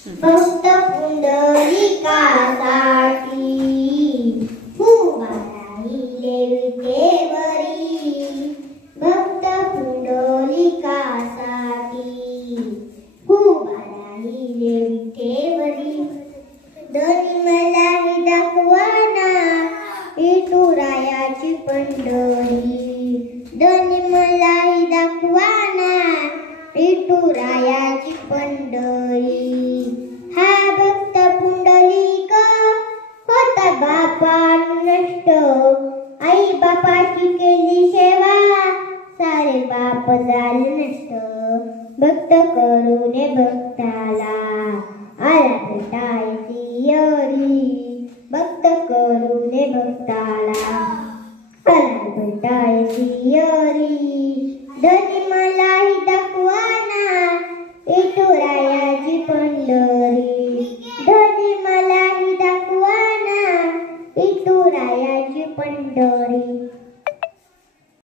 भक्त पुंडलिकासाठी उभा राहिले विटेवरी, भक्त पुंडलिकासाठी उभा राहिले विटेवरी। धनी मलाही दाखवाना विठुरायाची पंढरी, धनी मलाही दाखवाना विठुरायाची पंढरी। हा भक्त पुंडलिक होता बापा नष्ट, आई बापाची केली सेवा सारे बाप झाले नष्ट। भक्त करुणे भक्ताला आला भेटायची यरी, भक्त करुणे भक्ताला आला भेटायची यरी। धनी मलाही दाखवाना विठुरायाची पंढरी, धनी मलाही दाखवाना विठुरायाची पंढरी।